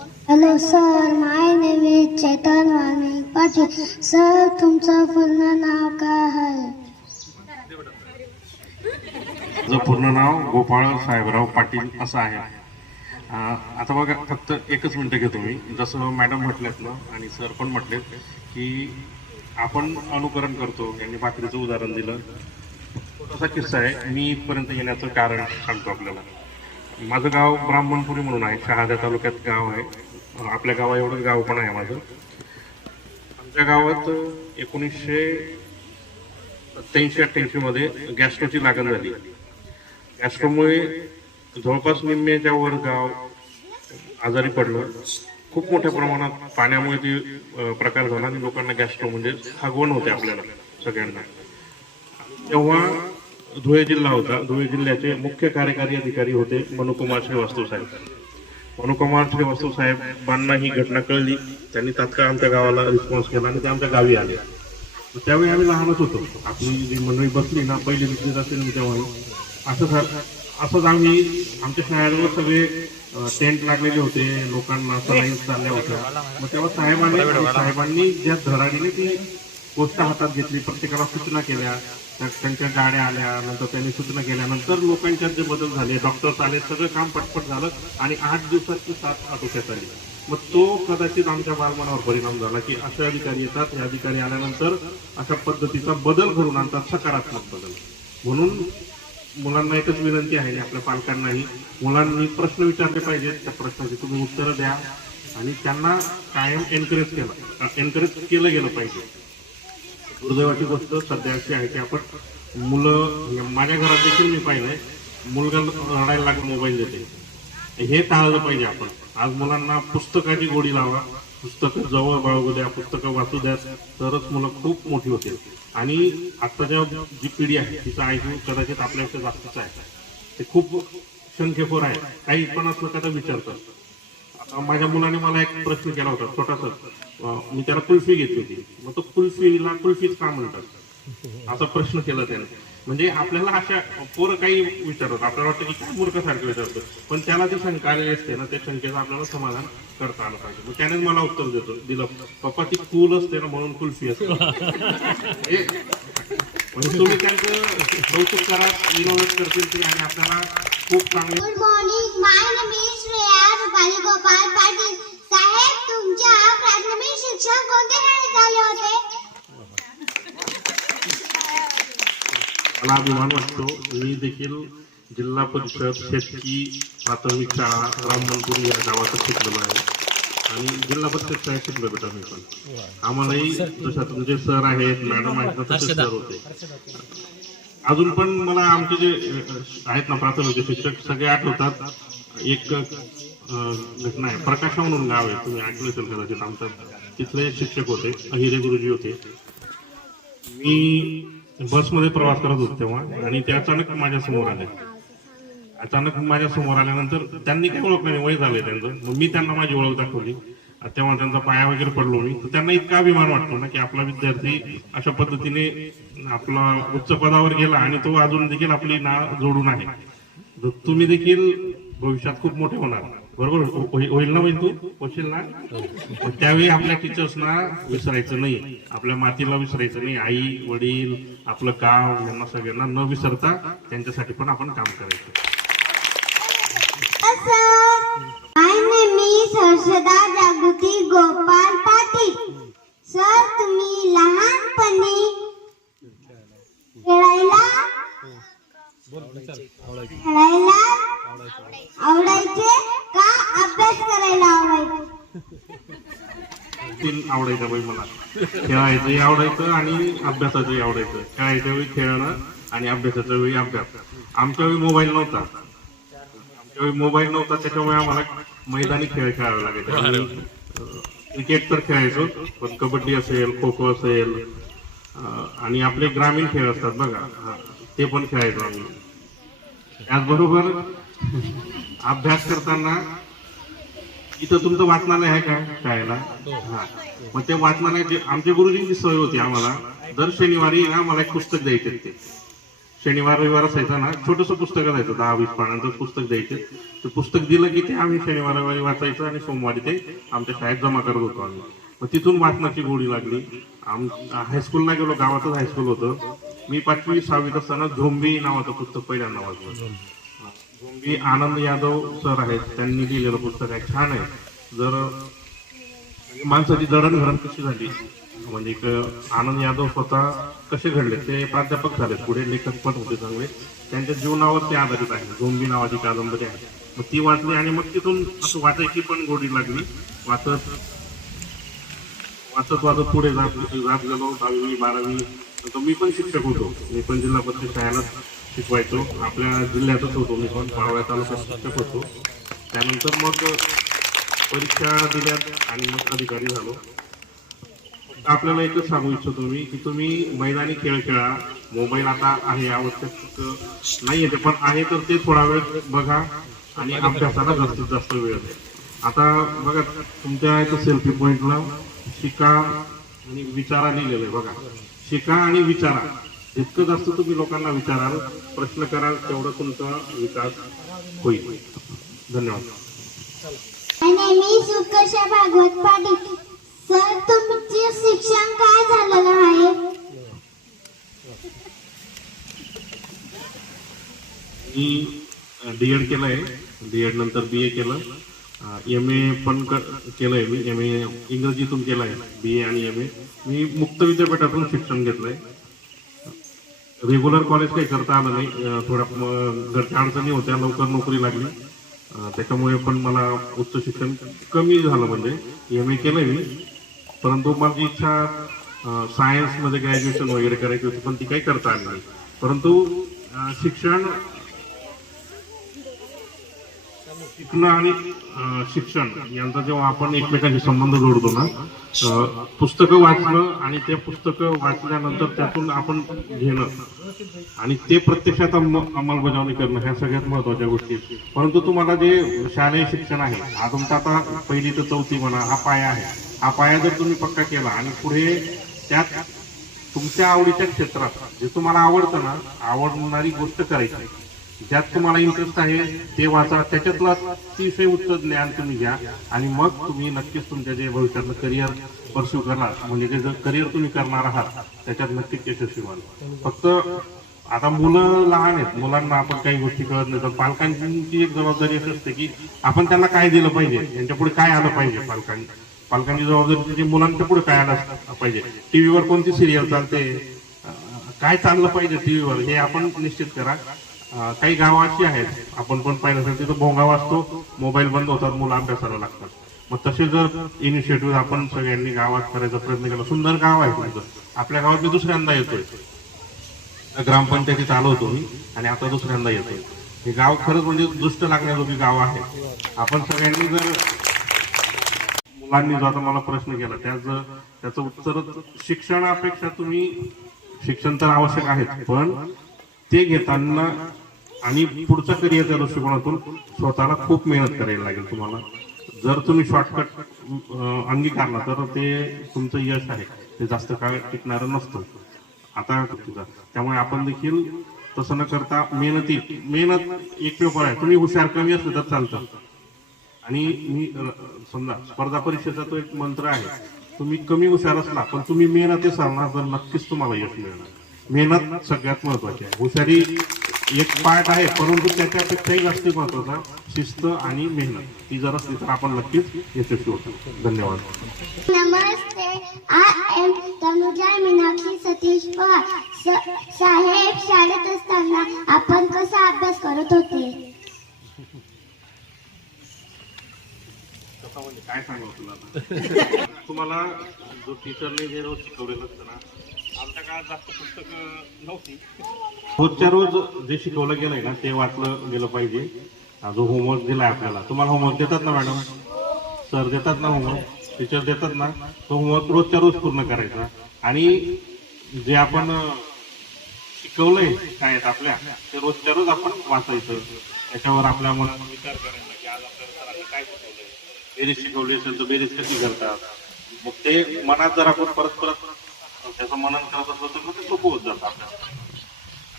Hello sir, my name is Chaitan Valmik Patil. Sir, तुमचं पूर्ण नाव काय आहे? माझं पूर्ण नाव गोपाळ साहेबराव पाटील असं आहे. आता बघा, फक्त एकच मिनटं घेतो मी. जसं मॅडम म्हटल्यात ना आणि सर पण म्हटलेत की आपण अनुकरण करतो, यांनी भाकरीचं उदाहरण दिलं. छोटासा किस्सा आहे, मी इथपर्यंत येण्याचं कारण सांगतो आपल्याला. माझं गाव ब्राह्मणपुरी म्हणून आहे, शहादा तालुक्यात गाव आहे. आपल्या गावा एवढंच गाव पण आहे माझं. आमच्या गावात 1987-88 मध्ये गॅस्ट्रोची लागण झाली. गॅस्ट्रोमुळे जवळपास निम्म्याच्या वर गाव आजारी पडलं. खूप मोठ्या प्रमाणात पाण्यामुळे ती प्रकार झाला आणि लोकांना गॅस्ट्रो म्हणजे हगवण होते आपल्याला सगळ्यांना. तेव्हा धुळे जिल्हा होता. धुळे जिल्ह्याचे मुख्य कार्यकारी अधिकारी होते मनुकुमार श्रीवास्तव साहेब. मनुकुमार श्रीवास्तव साहेबांना ही घटना कळली. त्यांनी तात्काळ आमच्या गावाला रिस्पॉन्स केला आणि ते आमच्या गावी आले. त्यावेळी आम्ही लहानच होतो. आपली जी मंडळी बसली ना, पहिली दुसरी असेल मी तेव्हा असंच आम्ही आमच्या शाळेवर सगळे टेंट लागलेले होते, लोकांना सलाईन्स चालल्या होत्या. मग तेव्हा साहेबांनी ज्या धडाडीने ती गोष्ट हातात घेतली, प्रत्येकाला सूचना केल्या, त्यांच्या गाड्या आल्या, नंतर त्यांनी सूचना केल्यानंतर लोकांच्यात जे बदल झाले, डॉक्टर्स आले, सगळं काम पटपट झालं आणि 8 दिवसाची साथ आटोक्यात आली. मग तो कदाचित आमच्या बालमनावर परिणाम झाला की असे अधिकारी येतात, हे अधिकारी आल्यानंतर अशा पद्धतीचा बदल घडून आणतात, सकारात्मक बदल. म्हणून मुलांना एकच विनंती आहे, आपल्या पालकांनाही, मुलांनी प्रश्न विचारले पाहिजेत, त्या प्रश्नाची तुम्ही उत्तरं द्या आणि त्यांना कायम एनकरेज केलं गेलं पाहिजे. दुर्दैवाची गोष्ट सध्या अशी आहे की आपण मुलं, माझ्या घरात देखील मी पाहिलंय, मुलगा रडायला लागून मोबाईल देते. हे टाळलं पाहिजे आपण. आज मुलांना पुस्तकाची गोडी लावा, पुस्तकं जवळ बाळगू द्या, पुस्तकं वाचू द्या, तरच मुलं खूप मोठी होतील. आणि आत्ताच्या जी पिढी आहे तिचं ऐकून कदाचित आपल्यापेक्षा जास्तच आहे. ते खूप संख्येवर आहे. काही पण असलं त्याचा विचारतात. माझ्या मुलाने मला एक प्रश्न केला होता छोटासा. मी त्याला कुल्फी घेतली होती. मग तो कुल्फीला कुल्फीच का म्हणतात असा प्रश्न केला त्याने. म्हणजे आपल्याला अशा पोरं काही विचारतात, आपल्याला वाटतं की काय मूर्खासारखं विचारतं, पण त्याला ती शंका आलेली असते ना, त्या शंकेचं आपल्याला समाधान करता आलं पाहिजे. मग त्यानेच मला उत्तर दिलं, पप्पा ती कूल असते ना म्हणून कुल्फी असते. म्हणजे तुम्ही त्यांचं कौतुक करा, विनोद करतील ते आणि आपल्याला खूप चांगले. Good morning, my name is Shreya Rupali Gopal Patil. साहेब, तुमच्या प्राथमिक शिक्षण कोणत्या शाळेत झाले होते? मला अभिमान वाटतो, मी देखील जिल्हा परिषद शेतकी प्राथमिक शाळा ब्राह्मणपुरी या गावातच शिकलेलो आहे आणि जिल्हा परिषद शाळेत शिकलो बेटा मी पण. आम्हालाही जशा तुमचे सर आहेत, मॅडम आहेत, तसे सर होते. अजून पण मला आमचे जे आहेत ना प्राथमिक शिक्षक सगळे आठवतात. एक घटना आहे, प्रकाशा म्हणून गाव आहे, तुम्ही ऐकलं असेल कदाचित. आमच्या तिथले शिक्षक होते, अहिरे गुरुजी होते. मी बसमध्ये प्रवास करत होतो तेव्हा आणि ते अचानक माझ्या समोर आले. आल्यानंतर त्यांनी काय ओळखलं नाही, वय झालंय त्यांचं. मग मी त्यांना माझी ओळख दाखवली. तेव्हा त्यांचा पाया वगैरे पडलो मी. तर त्यांना इतका अभिमान वाटतो ना की आपला विद्यार्थी अशा पद्धतीने आपला उच्च पदावर गेला आणि तो अजून देखील आपली नाव जोडून आहे. तुम्ही देखील भविष्यात खूप मोठे होणार, बरोबर होईल ना? तू होशील ना? त्यावेळी आपल्या टीचर्सना विसरायचं नाही, आपल्या मातीला विसरायचं नाही. आई वडील, आपलं गाव, यांना सगळ्यांना न विसरता त्यांच्यासाठी पण आपण काम करायचं. My name is Harshada Jagruti Gopal Patil. Sir, तुम्ही लहानपणी खेळायला आवडायचे का अभ्यास करायला आवडायचं बाई मला. खेळायचंही आवडायचं आणि अभ्यासाचंही आवडायचं. खेळायच्या वेळी खेळणं आणि अभ्यासाच्या वेळी अभ्यास. आमच्या वेळी मोबाईल नव्हता, त्याच्यामुळे आम्हाला मैदानी खेळ खेळावे लागायचे. क्रिकेट तर खेळायचो, पण कबड्डी असेल, खो खो असेल आणि आपले ग्रामीण खेळ असतात बघा, ते पण खेळायचो आम्ही. त्याचबरोबर अभ्यास करताना इथं तुमचं वाचनालय आहे का शाळेला? हा, मग ते वाचनालय आमच्या गुरुजींची सवय होती, आम्हाला दर शनिवारी ना मला एक पुस्तक द्यायचे. शनिवार रविवार असायचं ना, छोटंसं पुस्तक असायचं 10-20 पानांचं पुस्तक द्यायचं. ते पुस्तक दिलं की ते आम्ही शनिवार रविवारी वाचायचं आणि सोमवारी ते आमच्या शाळेत जमा करत होतो आम्ही. मग तिथून वाचनाची गोडी लागली. हायस्कूलला गेलो, गावातच हायस्कूल होतं. मी 5वी-6वीत असताना झोंबी नावाचं पुस्तक पहिल्यांदा वाचलं. झोंबी आनंद यादव सर आहेत, त्यांनी लिहिलेलं पुस्तक आहे, छान आहे. जर माणसाची जडणघडण कशी झाली, म्हणजे एक आनंद यादव स्वतः कसे घडले, ते प्राध्यापक झाले, पुढे लेखक पण होते चांगले, त्यांच्या जीवनावर ते आधारित आहे. झोंबी नावाची कादंबरी आहे. मग ती वाचली आणि मग तिथून असं वाचायची पण गोडी लागली. वाचत पुढे जात गेलो. 10वी-12वी नंतर मी पण शिक्षक होतो. मी पण जिल्हा परिषद शाळेला शिकवायचो. आपल्या जिल्ह्यातच होतो मी पण, पाळवा तालुक्यात शिक्षक होतो. त्यानंतर मग परीक्षा दिल्या आणि मग अधिकारी झालो. आपल्याला एकच सांगू इच्छितो मी की तुम्ही मैदानी खेळ खेळा. मोबाईल आता आहे, आवश्यक नाही आहे पण आहे, तर ते थोडा वेळ बघा आणि अभ्यासाला जास्तीत जास्त वेळ द्या. आता बघा तुमच्या इथं सेल्फी पॉईंटला शिका आणि विचारा लिहिलेलं आहे बघा. शिका आणि विचारा. जितकं जास्त तुम्ही लोकांना विचाराल, प्रश्न कराल, तेवढं तुमचा विकास होईल. धन्यवाद. My name is Utkarsha Bhagwat Patil. Sir, तुमचे शिक्षण काय झालेलं आहे? मी D.Ed केलंय. D.Ed नंतर BA केलं. MA पण केलंय मी. MA इंग्रजीतून केलंय. BA आणि MA मी मुक्त विद्यापीठातून शिक्षण घेतलंय. रेग्युलर कॉलेज काही करता आलं नाही. थोड्या घरच्या अडचणी होत्या, लवकर नोकरी लागली, त्याच्यामुळे पण मला उच्च शिक्षण कमी झालं. म्हणजे MA केलंय मी, परंतु माझी इच्छा सायन्समध्ये ग्रॅज्युएशन वगैरे करायची होती, पण ती काही करता आली नाही. परंतु शिक्षण शिकणं आणि शिक्षण यांचा जेव्हा आपण एकमेकांशी संबंध जोडतो ना, पुस्तकं वाचणं आणि ते पुस्तकं वाचल्यानंतर त्यातून आपण घेणं आणि ते प्रत्यक्षात अंमलबजावणी करणं, ह्या सगळ्यात महत्वाच्या गोष्टी. परंतु तुम्हाला जे शालेय शिक्षण आहे, तुमचा आता 1ली ते 4थी म्हणा, हा पाया आहे. हा पाया जर तुम्ही पक्का केला आणि पुढे त्यात तुमच्या आवडीच्या क्षेत्रात जे तुम्हाला आवडतं ना, आवडणारी गोष्ट करायची, ज्यात तुम्हाला इंटरेस्ट आहे ते वाचा, त्याच्यातला अतिशय उच्च ज्ञान तुम्ही घ्या आणि मग तुम्ही नक्कीच तुमच्या जे भविष्यातलं करिअर परस्यू करणार, म्हणजे जे करिअर तुम्ही करणार आहात त्याच्यात नक्कीच यशस्वी व्हाल. फक्त आता मुलं लहान आहेत, मुलांना आपण काही गोष्टी कळत नाही, तर पालकांची एक जबाबदारी अशी असते की आपण त्यांना काय दिलं पाहिजे, यांच्या पुढे काय आलं पाहिजे. पालकांची जबाबदारी म्हणजे मुलांच्या पुढे काय आलं पाहिजे, टीव्हीवर कोणती सिरियल चालते, काय चाललं पाहिजे टीव्हीवर, हे आपण निश्चित करा. काही गावं अशी आहेत, आपण पण पाहिलं असेल, तिथं भोंगा वाजतो, मोबाईल बंद होतात, मुलं अभ्यासाला लागतात. मग तसे जर इनिशिएटिव्ह आपण सगळ्यांनी गावात करायचा प्रयत्न केला. सुंदर गाव आहे तुमचं. आपल्या गावात मी दुसऱ्यांदा येतोय, ग्रामपंचायतीत आलो होतो मी आणि आता दुसऱ्यांदा येतोय. हे गाव खरंच म्हणजे दृष्ट लागण्याजोगी गाव आहे. आपण सगळ्यांनी जर मुलांनी जो आता मला प्रश्न केला त्याचं उत्तर, शिक्षणापेक्षा तुम्ही, शिक्षण तर आवश्यक आहे, पण ते घेताना आणि पुढच्या करिअरच्या दृष्टिकोनातून स्वतःला खूप मेहनत करायला लागेल तुम्हाला. जर तुम्ही शॉर्टकट अंगीकारला तर ते तुमचं यश आहे ते जास्त काळ टिकणारं नसतं. आता त्यामुळे आपण देखील तसं न करता मेहनत एक पेपर आहे. तुम्ही हुशार कमी असले तर चालतं. आणि मी समजा स्पर्धा परीक्षेचा तो एक मंत्र आहे, तुम्ही कमी हुशार असला पण तुम्ही मेहनती सरणार तर नक्कीच तुम्हाला यश मिळणार. मेहनत सगळ्यात महत्वाची आहे. हुशारी एक पार्ट आहे, परंतु त्याच्यापेक्षाही जास्त महत्वाचा शिस्त आणि मेहनत, ती जर असली तर आपण नक्कीच यशस्वी होतो. धन्यवाद. नमस्ते, आय एम तनुजा मीनाक्षी सतीश पवार. साहेब, शाळेत असताना आपण कसा अभ्यास करत होते? काय सांगावं तुला, तुम्हाला जो टीचरने जे रोज शिकवलेलं असतं ना, आमच्या काळात जास्त पुस्तकं नव्हती. रोजच्या रोज जे शिकवलं गेलंय ना ते वाचलं गेलं पाहिजे. जो होमवर्क दिलाय आपल्याला, तुम्हाला होमवर्क देतात ना मॅडम, सर देतात ना होमवर्क, टीचर देतात ना, तो होमवर्क रोजच्या रोज पूर्ण करायचा. आणि जे आपण शिकवलंय शाळेत आपल्या, ते रोजच्या रोज आपण वाचायचं. त्याच्यावर आपल्या मनात विचार करायचा की आज आपल्याला सरांनी काय शिकवलंय, बेरीज शिकवली असेल तर बेरीज कशी करतात. मग ते मनात जर आपण परत त्याचं मनन करत असलं तर ते सोपं होत जातं आपल्याला.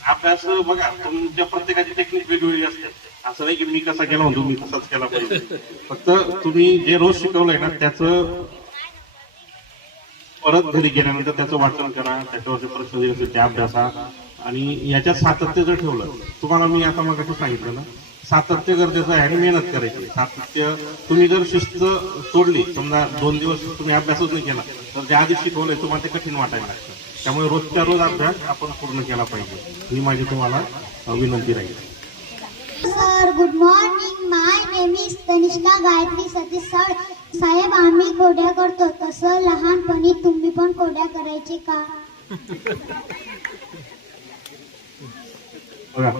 अभ्यास बघा, तुमच्या प्रत्येकाची टेक्निक वेगवेगळी असते. असं नाही की मी कसा केला म्हणतो मी तसाच केला पाहिजे. फक्त तुम्ही जे रोज शिकवलंय ना त्याचं परत घरी गेल्यानंतर त्याचं वाचन करा, त्याच्यावरचे प्रश्न जे असतील त्या अभ्यासा, आणि याच्यात सातत्य जर ठेवलं, तुम्हाला मी आता मग कसं सांगितलं ना, सातत्य गरजेचं आहे आणि मेहनत करायची. सातत्य तुम्ही जर शिस्त तोडली, समजा 2 दिवस तुम्ही अभ्यासच नाही केला तर ज्या आधी शिकवलंय तुम्हाला ते कठीण वाटायला लागतं. त्यामुळे रोजच्या रोज अभ्यास आपण पूर्ण केला पाहिजे, ही माझी तुम्हाला विनंती राहील. Sir, good morning. My name is Tanishka Gayatri Satish sir. साहेब, आम्ही कोड्या करतो, तसं लहानपणी तुम्ही पण कोड्या करायचे का? बघा,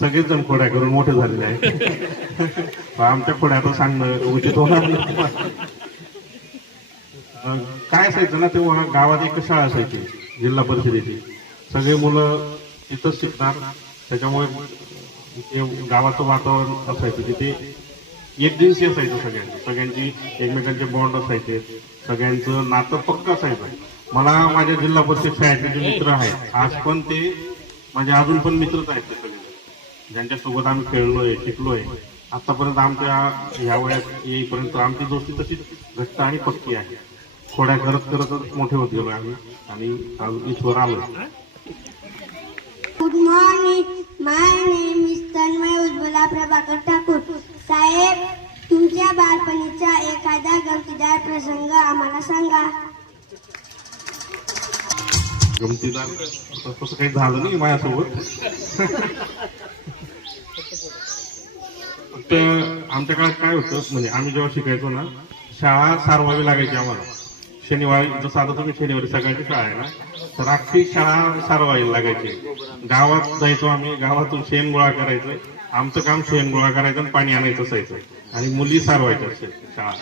सगळेच जण खोड्या करून मोठे झालेले आहेत. आमच्या खोड्या तर सांगणं उचित होणार नाही. काय असायचं ना, तेव्हा गावात एक शाळा असायची जिल्हा परिषदेची. सगळे मुलं तिथंच शिकणार, त्याच्यामुळे ते गावाचं वातावरण असायचं. तिथे एक दिवशी असायचं सगळ्यांची एकमेकांचे बॉन्ड असायचे, सगळ्यांचं नातं पक्क असायचं. मला माझ्या जिल्हा परिषद शाळेतले जे मित्र आहेत आज पण ते माझे अजून पण मित्रच आहेत. ते सगळे ज्यांच्यासोबत आम्ही खेळलोय, शिकलोय, आतापर्यंत आमच्या ह्या वयात येईपर्यंत आमची दोस्ती तशी घट्ट आणि पक्की आहे. खोड्या करत करतच मोठे होत गेलो आम्ही आणि आज इथवर आलो. Good morning. My name is Tanmay Ujjwala Prabhakar Thakur. साहेब, तुमच्या बालपणीचा एखादा गमतीदार प्रसंग आम्हाला सांगा. गमतीदार तसं काही झालं नाही माझ्यासोबत. फक्त आमच्या काळात काय होतं, म्हणजे आम्ही जेव्हा शिकायचो ना, शाळा सारवावी लागायची आम्हाला. शनिवारी, जसं आता तुम्ही शनिवारी सकाळची शाळा आहे ना, तर अख्खी शाळा सारवायला लागायची. गावात जायचो आम्ही, गावातून शेण गोळा करायचं. आमचं काम शेण गोळा करायचं आणि पाणी आणायचं असायचं, आणि मुली सारवायच्या शाळा.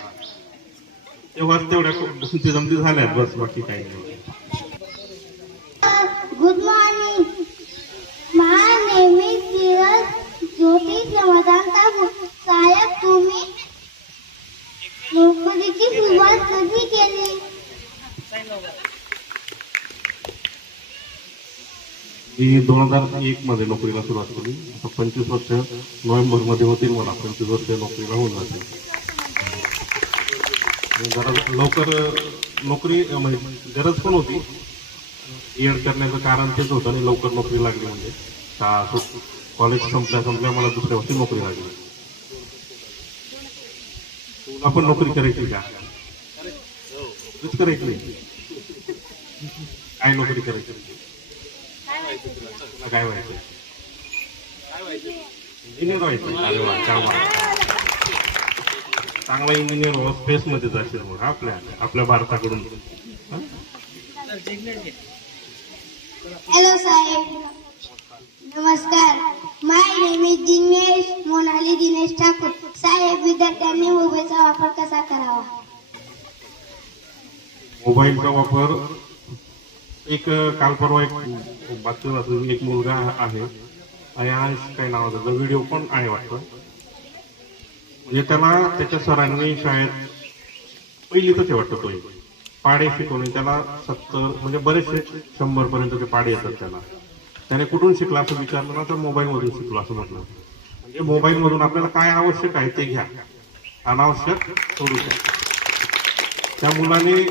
तेव्हाच तेवढ्या जमती झाल्यात, बस, बाकी काही नाही. Good morning. My name is Dheeraj ज्योतिष रमाकांत ठाकूर. साहेब, तुम्ही नोकरीची सुरुवात कधी केली? मी 2001 मध्ये नोकरीला सुरुवात केली. आता 25 वर्ष नोव्हेंबर मध्ये होतील मला. 25 वर्ष नोकरीला होऊन जाते. जरा लवकर नोकरी म्हणजे गरज पण होती. एड करण्याचं कारण तेच होतं आणि लवकर नोकरी लागली. म्हणजे कॉलेज संपल्या मला दुसऱ्या वर्षी नोकरी लागली. तुला पण नोकरी करायची का? तूच करायची. काय नोकरी करायची? तुला काय व्हायचं? इंजिनियर व्हायचं. अरे वा, चांगला इंजिनियर हो. स्पेस मध्ये जाशील मग आपल्या भारताकडून. हॅलो साहेब, नमस्कार. माय नेम इज दिनेश मोनाली दिनेश ठाकूर. साहेब, विद्यार्थ्यांनी मोबाईलचा वापर कसा करावा? मोबाईलचा वापर, एक काल परवा एक बातमी वाचली. एक मुलगा आहे, अयाश काय नावाचा, व्हिडिओ पण आहे वाटतं. म्हणजे त्याला त्याच्या सरांनी शाळेत पहिलीतच आहे वाटतं, तो पाडे शिकवणे. त्याला 70 म्हणजे बरेचसे 100 पर्यंतचे पाडे येतात त्याला. त्याने कुठून शिकला असं विचारलं ना, तर मोबाईल मधून शिकलो असं म्हटलं. म्हणजे मोबाईल मधून आपल्याला काय आवश्यक आहे ते घ्या, अनावश्यक सोडू शकता. त्या मुलाने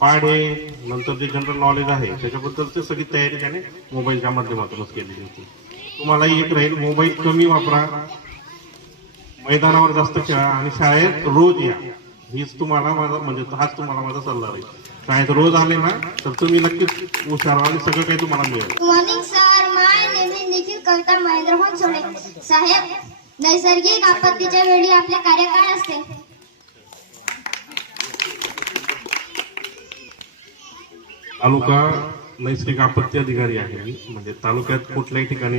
पाढे, नंतर जे जनरल नॉलेज आहे त्याच्याबद्दलची सगळी तयारी त्याने मोबाईलच्या माध्यमातूनच केलेली होती. तुम्हालाही एक राहील, मोबाईल कमी वापरा, मैदानावर जास्त खेळा आणि शाळेत रोज या. हीच तुम्हाला माझा म्हणजे हाच तुम्हाला माझा सल्ला राहील. शाळेत रोज आले ना तर तुम्ही नक्कीच हुशार आणि सगळं काही तुम्हाला मिळेल. Morning sir. My name is Nikhil Kavita Mahendra Honsode. साहेब, नैसर्गिक आपत्तीच्या वेळी आपले कार्य काय असते? तालुका नैसर्गिक आपत्ती अधिकारी आहे मी. म्हणजे तालुक्यात कुठल्याही ठिकाणी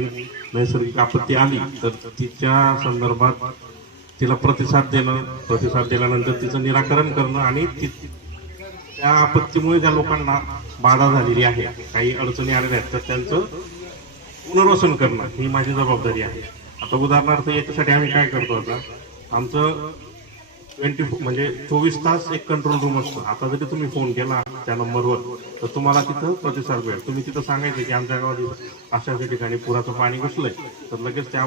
नैसर्गिक आपत्ती आली तर तिच्या संदर्भात तिला प्रतिसाद देणं, प्रतिसाद दिल्यानंतर तिचं निराकरण करणं आणि त्या आपत्तीमुळे ज्या लोकांना बाधा झालेली आहे, काही अडचणी आलेल्या आहेत, तर त्यांचं पुनर्वसन करणं ही माझी जबाबदारी आहे. आता उदाहरणार्थ याच्यासाठी आम्ही काय करतो, आता आमचं म्हणजे 24 तास एक कंट्रोल रूम असतो. आता जरी तुम्ही फोन केला त्या नंबरवर तर तुम्हाला तिथं प्रतिसाद मिळेल. तुम्ही तिथं सांगायचं की आमच्या गावात अशा ठिकाणी पुराचं पाणी घुसलंय, तर लगेच त्या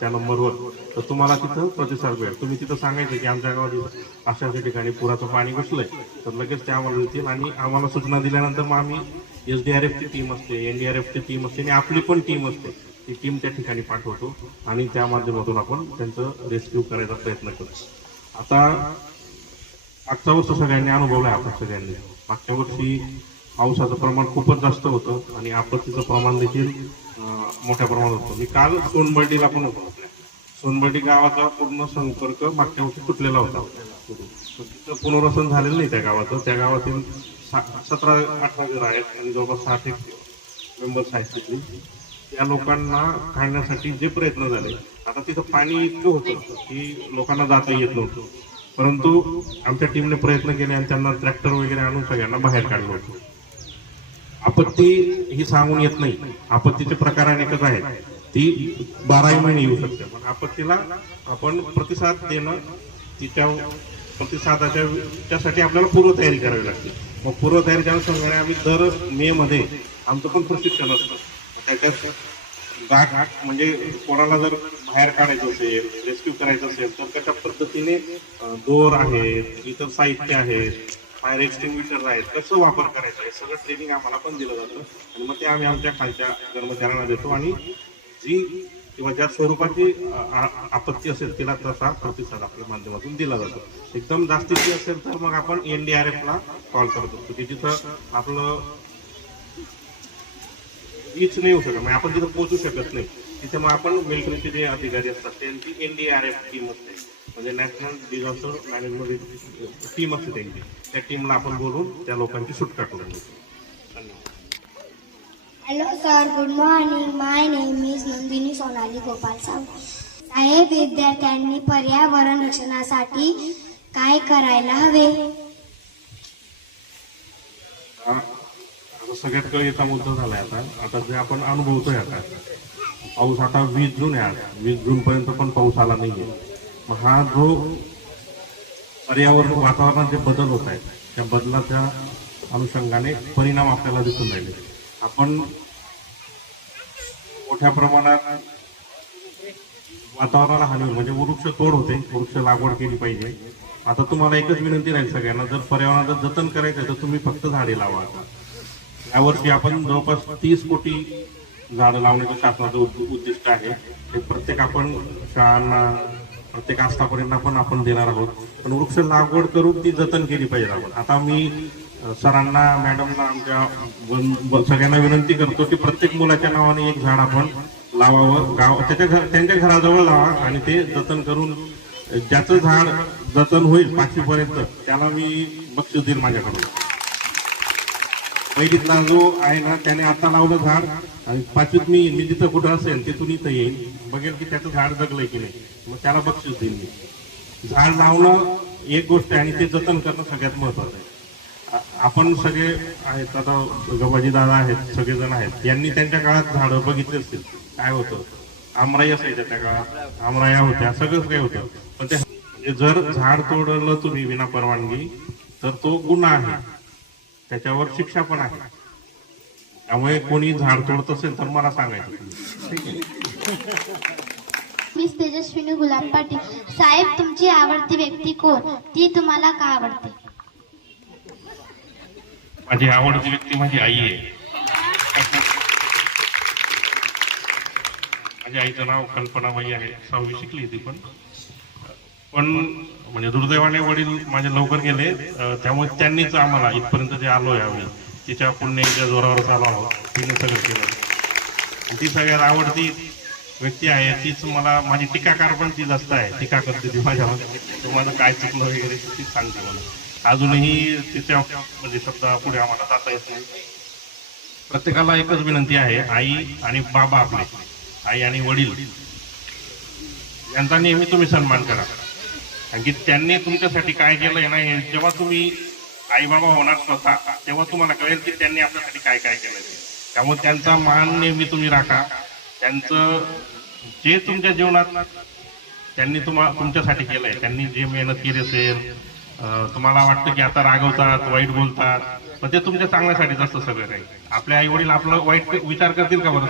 त्या नंबरवर तर तुम्हाला तिथं प्रतिसाद मिळेल. तुम्ही तिथं सांगायचं की आमच्या गावात अशा ठिकाणी पुराचं पाणी घुसलंय, तर लगेच ते आम्हाला देतील आणि आम्हाला सूचना दिल्यानंतर मग आम्ही SDRFची टीम असते, NDRFची टीम असते आणि आपली पण टीम असते, ती टीम त्या ठिकाणी पाठवतो आणि त्या माध्यमातून आपण त्यांचं रेस्क्यू करायचा प्रयत्न करतो. आता मागचा वर्ष सगळ्यांनी अनुभवलाय आपण सगळ्यांनी. मागच्या वर्षी पावसाचं प्रमाण खूपच जास्त होतं आणि आपत्तीचं प्रमाण देखील मोठ्या प्रमाणात होतं. मी काल सोनबर्डीला पण होतो. सोनबर्डी गावाचा पूर्ण संपर्क मागच्या वर्षी तुटलेला होता. तिथं पुनर्वसन झालेलं नाही त्या गावाचं. त्या गावातील 17-18 घर आहेत आणि जवळपास 60 मेंबर्स आहेत तिथली. त्या लोकांना काढण्यासाठी जे प्रयत्न झाले, आता तिथं पाणी इतकं होतं की लोकांना जाता येत नव्हतं, परंतु आमच्या टीमने प्रयत्न केले आणि त्यांना ट्रॅक्टर वगैरे आणून सगळ्यांना बाहेर काढलं होतं. आपत्ती ही सांगून येत नाही. आपत्तीचे प्रकार अनेकच आहेत, ती 12 महिने येऊ शकते. पण आपत्तीला आपण प्रतिसाद देणं, तिच्या प्रतिसादाच्यासाठी आपल्याला पूर्वतयारी करावी लागते. मग पूर्वतयारीच्या अनुषंगाने आम्ही दर मे मध्ये आमचं पण प्रशिक्षण असतं. त्याच्यात जाग म्हणजे कोणाला जर बाहेर काढायचं असेल, रेस्क्यू करायचं असेल तर कशा पद्धतीने दोर आहेत, इतर साहित्य आहेत, फायर एक्सटिंग्विशर आहेत, कसं वापर करायचा आहे सगळं ट्रेनिंग आम्हाला पण दिलं जातं. आणि मग ते आम्ही आमच्या खालच्या कर्मचाऱ्यांना देतो आणि जी किंवा ज्या स्वरूपाची आपत्ती असेल तिला तसा प्रतिसाद आपल्या माध्यमातून दिला जातो. एकदम जास्तीची असेल तर मग आपण NDRFला कॉल करत असतो की जिथं आपलं रीच नाही होऊ शकत, म्हणजे आपण तिथं पोहोचू शकत नाही, तिथे मग आपण मिलिटरीचे जे अधिकारी असतात त्यांची NDRF टीम असते, म्हणजे नॅशनल डिझास्टर मॅनेजमेंट टीम असते त्यांची. त्या टीमला आपण बोलून त्या लोकांची सुटका करून देतो. धन्यवाद. Hello sir, good morning. My name is Nandini Sonali Gopal Sahu. साहेब, विद्यार्थ्यांनी पर्यावरण रक्षणासाठी काय करायला हवे? आता सगळ्यात कळीचा मुद्दा झालाय. आता जे आपण अनुभवतोय, आता पाऊस आता 20 जून आहे, 20 जून पर्यंत पण पाऊस आला नाहीये. मग हा जो पर्यावरण वातावरणात जे बदल होत आहेत त्या बदलाच्या अनुषंगाने परिणाम आपल्याला दिसून राहिले. आपण मोठ्या प्रमाणात वातावरणाला हानी म्हणजे वृक्ष तोड होते, वृक्ष लागवड केली पाहिजे. आता तुम्हाला एकच विनंती राहील सगळ्यांना, जर पर्यावरणाचं जतन करायचं आहे तर तुम्ही फक्त झाडे लावा. आता यावर्षी आपण जवळपास 30 कोटी झाडं लावण्याचं शासनाचं उद्दिष्ट आहे. ते प्रत्येक आपण शाळांना, प्रत्येक आस्थापनेंना पण आपण देणार आहोत. पण वृक्ष लागवड करून ती जतन केली पाहिजे आपण. आता मी सरांना, मॅडमना, आमच्या सगळ्यांना विनंती करतो की प्रत्येक मुलाच्या नावाने एक झाड आपण लावावं. त्यांच्या घराजवळ लावा आणि ते जतन करून, ज्याचं झाड जतन होईल 5वी पर्यंत त्याला मी बक्षीस देईल माझ्याकडे. पहिलीतला जो आहे ना त्याने आता लावलं झाड आणि 5वीत मी जिथं कुठं असेल तिथून इथं येईल, बघेल की त्याचं झाड जगलंय की नाही, मग त्याला बक्षीस देईल मी. झाड लावणं एक गोष्ट आहे आणि ते जतन करणं सगळ्यात महत्वाचं आहे. आपण सगळे आहेत, आता गबाजी दादा आहेत, सगळेजण आहेत, यांनी त्यांच्या काळात झाडं बघितले असतील. काय होतं, आमराई असायच्या त्या काळात, आमराया होत्या, सगळंच काही होतं. पण ते म्हणजे जर झाड तोडलं तुम्ही विना परवानगी तर तो गुन्हा आहे, त्याच्यावर शिक्षा पण आहे. त्यामुळे कोणी झाड तोडत असेल तर मला सांगायचं. ठीक आहे. मी तेजस्विनी गुलाब पाटील. साहेब, तुमची आवडती व्यक्ती कोण? ती तुम्हाला का आवडते? माझी आवडती व्यक्ती माझी आई आहे. माझ्या आईचं नाव कल्पनाबाई आहे. 6वी शिकली ती पण म्हणजे दुर्दैवाने वडील माझे लवकर गेले, त्यामुळे त्यांनीच आम्हाला इथपर्यंत जे आलो यावेळी तिच्या पुण्याच्या जोरावरच आलो आहोत. तिने सगळं केलं. ती सगळ्यात आवडती व्यक्ती आहे. तीच मला, माझी टीकाकार पण ती जास्त आहे, टीका करते ती माझ्यावर. तुम्हाला काय चुकलं वगैरे तीच सांगते मला. अजूनही तिच्या म्हणजे शब्द पुढे आम्हाला जाता येत नाही. प्रत्येकाला एकच विनंती आहे, आई आणि बाबा, आपले आई आणि वडील यांचा नेहमी तुम्ही सन्मान करा. कारण की त्यांनी तुमच्यासाठी काय केलंय ना, हे जेव्हा तुम्ही आई बाबा होणार स्वतः तेव्हा तुम्हाला कळेल की त्यांनी आपल्यासाठी काय काय केलंय. त्यामुळे त्यांचा मान नेहमी तुम्ही राखा. त्यांचं जे तुमच्या जीवनात त्यांनी तुमच्यासाठी केलंय. त्यांनी जे मेहनत केली असेल, तुम्हाला वाटतं की आता रागवतात, वाईट बोलतात, पण ते तुमच्या चांगल्यासाठीच असतं सगळं काही. आपले आई वडील आपलं वाईट विचार करतील का बरं?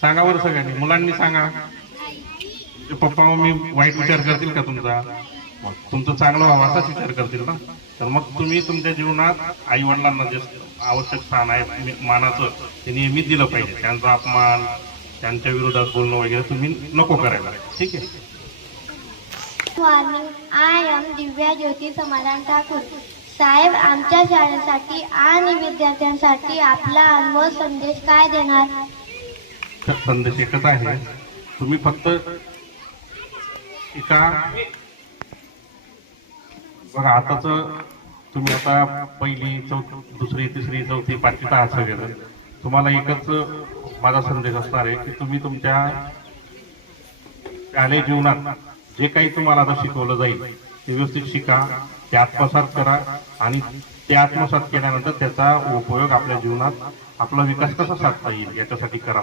सांगा बरं सगळ्यांनी, मुलांनी सांगा. पप्पा मम्मी वाईट विचार करतील का तुमचा? मग तुमचं चांगलं व्हावं असाच विचार करतील ना. तर मग तुम्ही तुमच्या जीवनात आई वडिलांना जे आवश्यक स्थान आहे मानाचं, ते नेहमीच दिलं पाहिजे. त्यांचा अपमान, त्यांच्या विरोधात बोलणं वगैरे तुम्ही नको करायला. ठीक आहे. मॉर्निंग. आय एम दिव्या ज्योती समाधान ठाकूर. साहेब, आमच्या शाळेसाठी आणि विद्यार्थ्यांसाठी आपला अनमोल संदेश काय देणार? तर संदेश एकच आहे, तुम्ही फक्त शिका. बघा आताच तुम्ही आता पहिली, दुसरी, तिसरी, चौथी, पाचवीत आहात सगळेजण. तुम्हाला एकच माझा संदेश असणार आहे की तुम्ही तुमच्या शालेय जीवनात जे काही तुम्हाला आता शिकवलं जाईल ते व्यवस्थित शिका, ते आत्मसात करा आणि ते आत्मसात केल्यानंतर त्याचा उपयोग आपल्या जीवनात, आपला विकास कसा साधता येईल याच्यासाठी करा.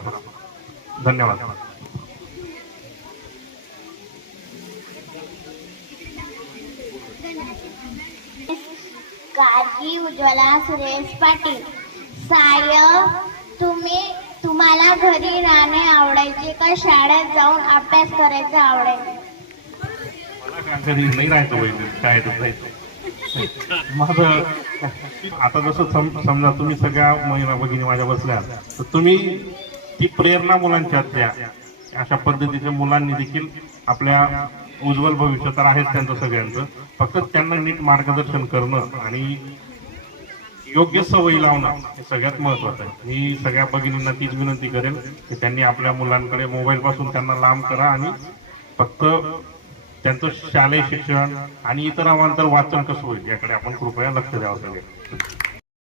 धन्यवाद. गार्गी उज्ज्वला सुरेश पाटील. साहेब, तुम्हाला घरी राहणे आवडायचे का शाळेत जाऊन अभ्यास करायचा आवडायचे? मला घरी नाही राहायचं वैद्य, शाळेतच जायचं माझं. आता जसं समजा तुम्ही सगळ्या महिला भगिनी माझ्या बसल्या, तर तुम्ही ती प्रेरणा मुलांच्यात द्या. अशा पद्धतीच्या मुलांनी देखील आपल्या उज्ज्वल भविष्य तर आहेच त्यांचं सगळ्यांचं, फक्त त्यांना नीट मार्गदर्शन करणं आणि योग्य सवयी लावणं हे सगळ्यात महत्वाचं आहे. मी सगळ्या भगिनींना तीच विनंती करेन की त्यांनी आपल्या मुलांकडे मोबाईल पासून त्यांना लांब करा आणि फक्त त्यांचं शालेय शिक्षण आणि इतर अवांतर वाचन कसं होईल याकडे आपण कृपया लक्ष द्यावं. सगळे